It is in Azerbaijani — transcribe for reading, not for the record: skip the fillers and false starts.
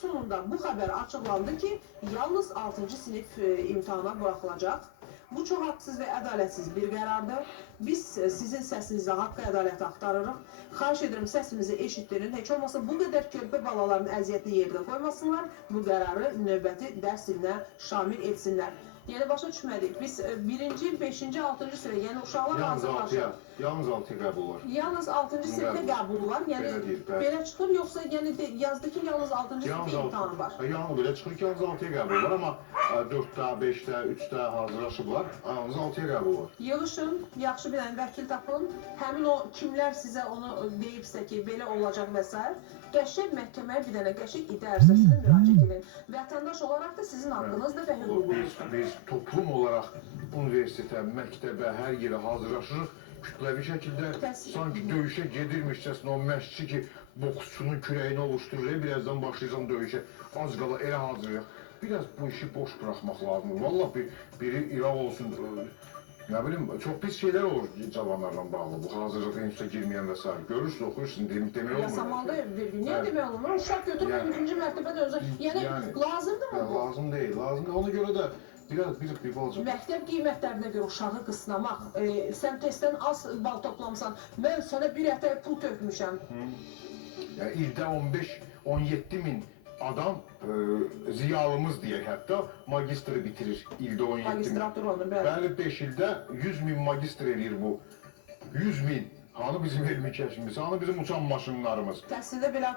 sonunda bu xəbər açıqlandı ki, yalnız 6-cı sinif imtahana buraxılacaq. Bu çox haqsız və ədalətsiz bir qərardır. Biz sizin səsinizə haqq ədalət axtarırıq. Xahiş edirəm, səsimizi eşitdirin. Heç olmasa bu qədər körpə balaların əziyyətli yerdə qoymasınlar. Bu qərarı növbəti dərs ilinə şamil etsinlər. Yəni başa düşmədik. Biz 1-ci, 5-ci, 6-cı sinif, yəni uşaqlar hazırlaşır. Yalnız 6-ya qəbul var. Yalnız 6-cı sinifdə qəbul var. Yəni belə çıxır, yoxsa yəni yazdı ki, yalnız 6-cı sinifdə imtahanı var. Yalnız belə çıxır ki, yalnız 6-ya qəbul var, amma 4-də, 5-də, 3-də hazırlaşıblar. Yalnız 6-ya qəbul var. Yığışın, yaxşı bir vəkil tapın. Həmin o kimlər sizə onu deyibsə ki, belə olacaq və s. Qəşəng məhkəməyə bir dənə qəşəng iddia ərizəsində müraciət edin. Vətəndaş olaraq da sizin haqqınızda və hüququnuzdur. Biz toplum olaraq universitetə, məktəbə, hər yerə hazırlaşırıq. Kütləvi şəkildə sanki döyüşə gedirmişcəsinə o məşqçi ki, boksçunun kürəyini oluşturur, birazdan başlayacağım döyüşə, az qala elə hazırlayaq. Biraz bu işi boş buraxmaq lazımdır. Vallahi biri İraq olsun, nə bilim, çox pis şeylər olur cavanlarla bağlı. Bu hazırlıq enstitüsə girməyən və s. Görürsünüz, oxuyursunuz, demək olmur. Yasamalda bir gün. Niyə demək olmur? Uşaq götürür, 3-cü mərtəbədə özü. Yəni, lazımdır mı bu? Lazım deyil, lazımdır. Ona görə də bir balaca. Məktəb qiymətlərinə görə uşağı qısnamaq, sən testdən az bal toplamısan, mən sənə bir ətək pul tökmüşəm. Yəni, ildə 15-17 min adam ziyalımız deyək, hətta magistri bitirir ildə 17 min. Magistratur onu, bəli. Bəli, 5 ildə 100 min magistr eləyir bu. 100 min. Hanı bizim elmi kəşfimiz, hanı bizim uçan maşınlarımız. Təhsildə belə